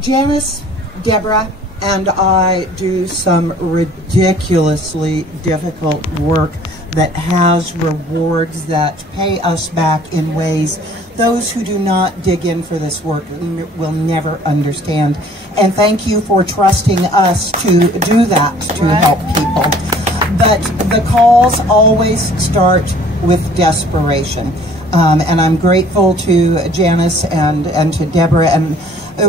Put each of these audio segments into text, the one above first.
Janice, Deborah, and I do some ridiculously difficult work that has rewards that pay us back in ways those who do not dig in for this work will never understand. And thank you for trusting us to do that, to help people. But the calls always start with desperation. And I'm grateful to Janice and to Deborah, and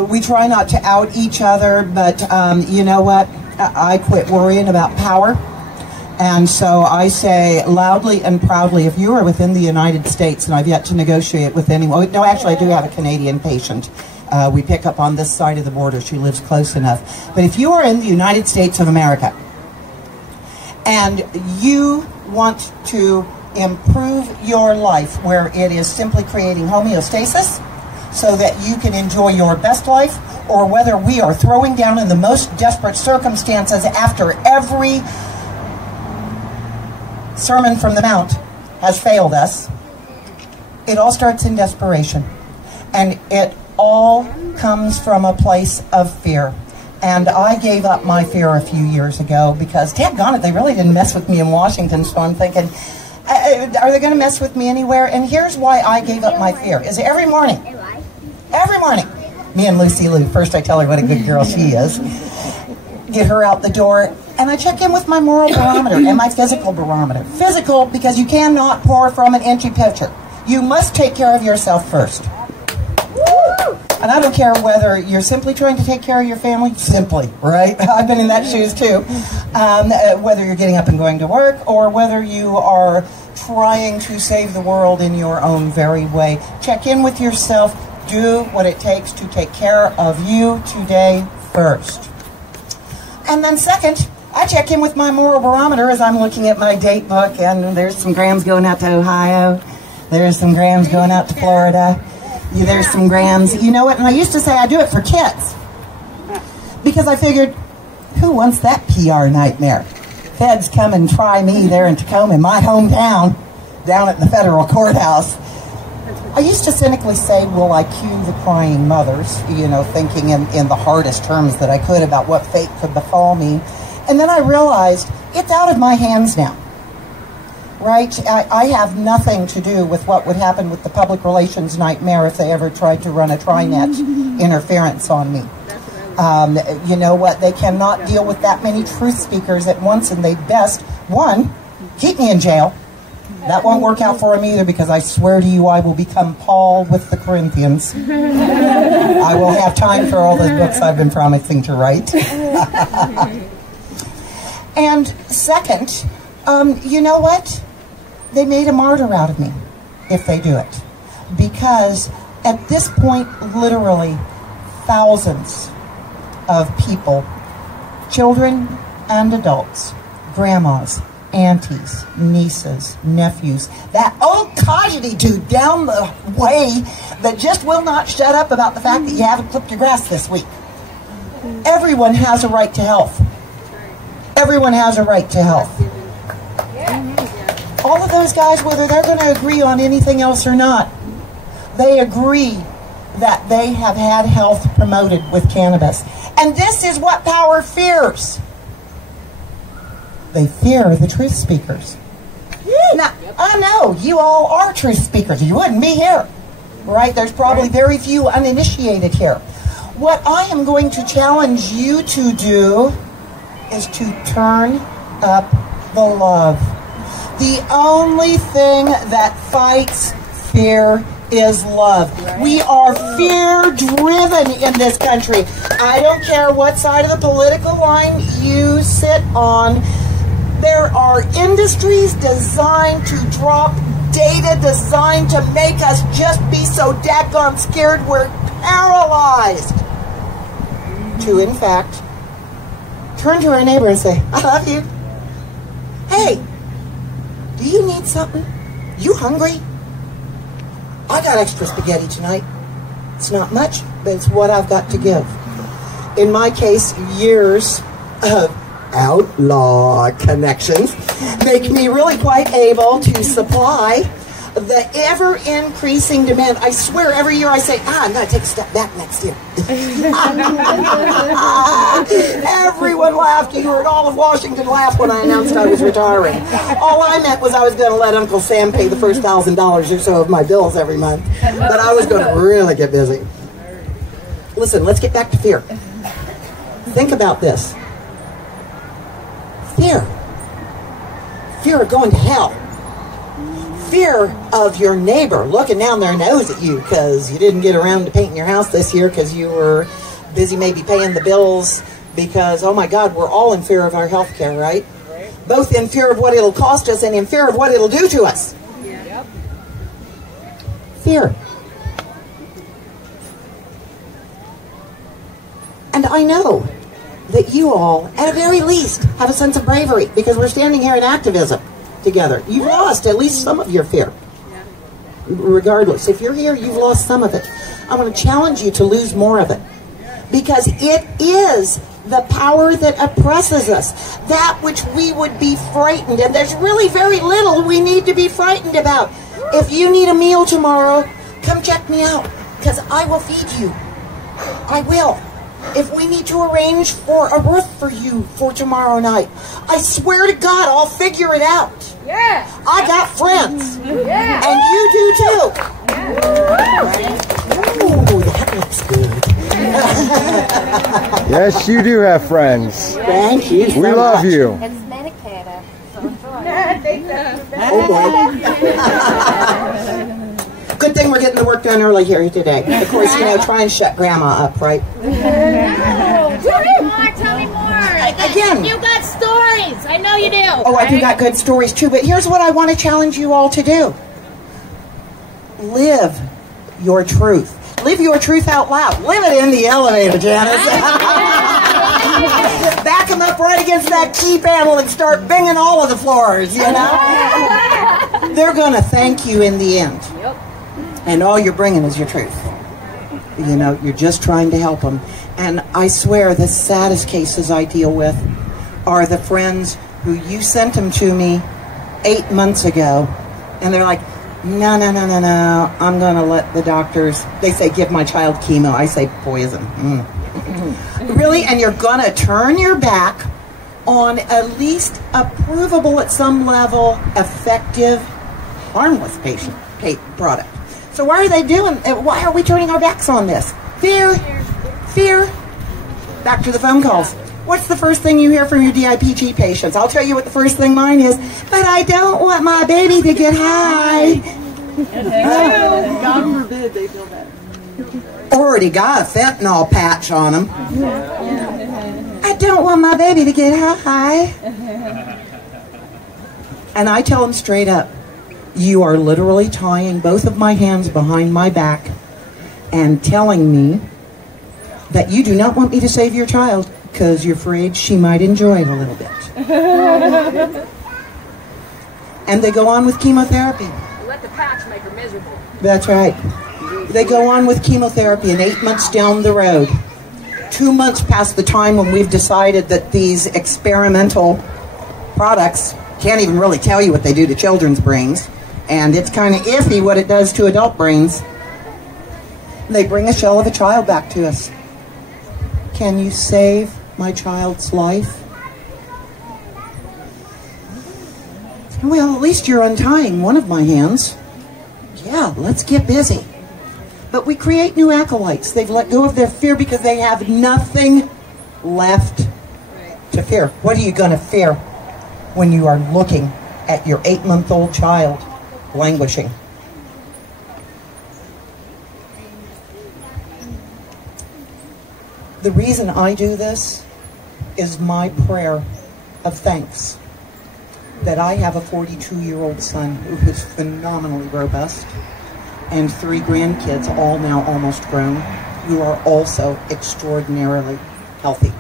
we try not to out each other, but you know what? I quit worrying about power. And so I say loudly and proudly, if you are within the United States, and I've yet to negotiate with anyone. No, actually, I do have a Canadian patient. We pick up on this side of the border. She lives close enough. But if you are in the United States of America and you want to improve your life where it is simply creating homeostasis so that you can enjoy your best life, or whether we are throwing down in the most desperate circumstances after every Sermon from the Mount has failed us, it all starts in desperation. And it all comes from a place of fear. And I gave up my fear a few years ago because, daggone it, they really didn't mess with me in Washington, so I'm thinking, are they going to mess with me anywhere? And here's why I gave up my fear, is every morning, me and Lucy Lou, first I tell her what a good girl she is, get her out the door, and I check in with my moral barometer and my physical barometer. Physical, because you cannot pour from an empty pitcher. You must take care of yourself first. And I don't care whether you're simply trying to take care of your family, simply, right? I've been in that shoes too. Whether you're getting up and going to work, or whether you are trying to save the world in your own very way. Check in with yourself. Do what it takes to take care of you today first. And then second, I check in with my moral barometer as I'm looking at my date book, and there's some grams going out to Ohio. There's some grams going out to Florida. There's some grams. You know what? And I used to say I do it for kids. Because I figured, who wants that PR nightmare? Feds come and try me there in Tacoma, in my hometown, down at the federal courthouse. I used to cynically say, will I cue the crying mothers, you know, thinking in the hardest terms that I could about what fate could befall me. And then I realized it's out of my hands now. Right? I have nothing to do with what would happen with the public relations nightmare if they ever tried to run a Trinet interference on me. You know what? They cannot deal with that many truth speakers at once, and they best, one, keep me in jail. That won't work out for him either, because I swear to you I will become Paul with the Corinthians. I will have time for all the books I've been promising to write. And second, you know what? They made a martyr out of me if they do it. Because at this point, literally thousands of people, children and adults, grandmas, aunties, nieces, nephews, that old codgety dude down the way that just will not shut up about the fact that you haven't clipped your grass this week. Everyone has a right to health. Everyone has a right to health. All of those guys, whether they're going to agree on anything else or not, they agree that they have had health promoted with cannabis. And this is what power fears. They fear the truth speakers. Now, I know you all are truth speakers. You wouldn't be here, right? There's probably very few uninitiated here. What I am going to challenge you to do is to turn up the love. The only thing that fights fear is love. We are fear-driven in this country. I don't care what side of the political line you sit on. There are industries designed to drop data, designed to make us just be so daggone scared we're paralyzed. To, in fact, turn to our neighbor and say, I love you. Hey, do you need something? You hungry? I got extra spaghetti tonight. It's not much, but it's what I've got to give. In my case, years of outlaw connections make me really quite able to supply The ever-increasing demand. I swear, every year I say, I'm going to take a step back next year. Everyone laughed. You heard all of Washington laugh when I announced I was retiring. All I meant was I was going to let Uncle Sam pay the first $1,000 or so of my bills every month. But I was going to really get busy. Listen, let's get back to fear. Think about this. Fear. Fear of going to hell. Fear of your neighbor looking down their nose at you because you didn't get around to painting your house this year because you were busy maybe paying the bills because, oh my God, we're all in fear of our health care, right? Both in fear of what it'll cost us and in fear of what it'll do to us. Yep. Fear. And I know that you all, at a very least, have a sense of bravery because we're standing here in activism together. You've lost at least some of your fear. Regardless, if you're here, you've lost some of it. I want to challenge you to lose more of it. Because it is the power that oppresses us. That which we would be frightened. And there's really very little we need to be frightened about. If you need a meal tomorrow, come check me out. Because I will feed you. I will. If we need to arrange for a berth for you for tomorrow night, I swear to God, I'll figure it out. Yeah. I got friends. Yeah. And you do too. Yeah. Ooh, that looks good. Yes, you do have friends. Thank you so We love much. you. It's medicated. Oh boy. Good thing we're getting the work done early here today. Of course, you know, try and shut Grandma up, right? Tell me more. Again. You got stories. I know you do. Oh, I do got good stories too, but here's what I want to challenge you all to do. Live your truth. Live your truth out loud. Live it in the elevator, Janice. Back them up right against that key panel and start banging all of the floors, you know? They're going to thank you in the end. Yep. And all you're bringing is your truth. You know, you're just trying to help them. And I swear the saddest cases I deal with are the friends who you sent them to me 8 months ago. And they're like, no, I'm going to let the doctors, they say, give my child chemo. I say, poison. Really? And you're going to turn your back on at least a provable at some level, effective, harmless product. So why are they doing, why are we turning our backs on this? Fear. Fear. Back to the phone calls. What's the first thing you hear from your DIPG patients? I'll tell you what the first thing mine is, but I don't want my baby to get high. God forbid they feel that. Already got a fentanyl patch on them. I don't want my baby to get high. And I tell them straight up, you are literally tying both of my hands behind my back and telling me that you do not want me to save your child because you're afraid she might enjoy it a little bit. And they go on with chemotherapy. Let the patch make her miserable. That's right. They go on with chemotherapy, and 8 months down the road, 2 months past the time when we've decided that these experimental products can't even really tell you what they do to children's brains, and it's kind of iffy what it does to adult brains. They bring a shell of a child back to us. Can you save my child's life? Well, at least you're untying one of my hands. Yeah, let's get busy. But we create new acolytes. They've let go of their fear because they have nothing left to fear. What are you going to fear when you are looking at your 8-month-old child languishing? The reason I do this is my prayer of thanks that I have a 42-year-old son who is phenomenally robust and 3 grandkids, all now almost grown, who are also extraordinarily healthy.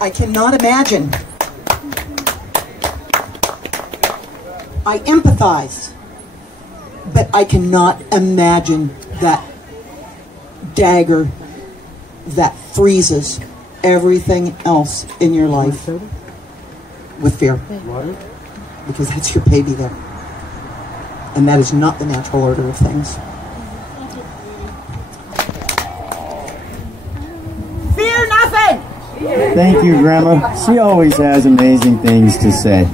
I cannot imagine. I empathize, but I cannot imagine that dagger that freezes everything else in your life with fear. Because that's your baby there. And that is not the natural order of things. Fear nothing! Thank you, Grandma. She always has amazing things to say.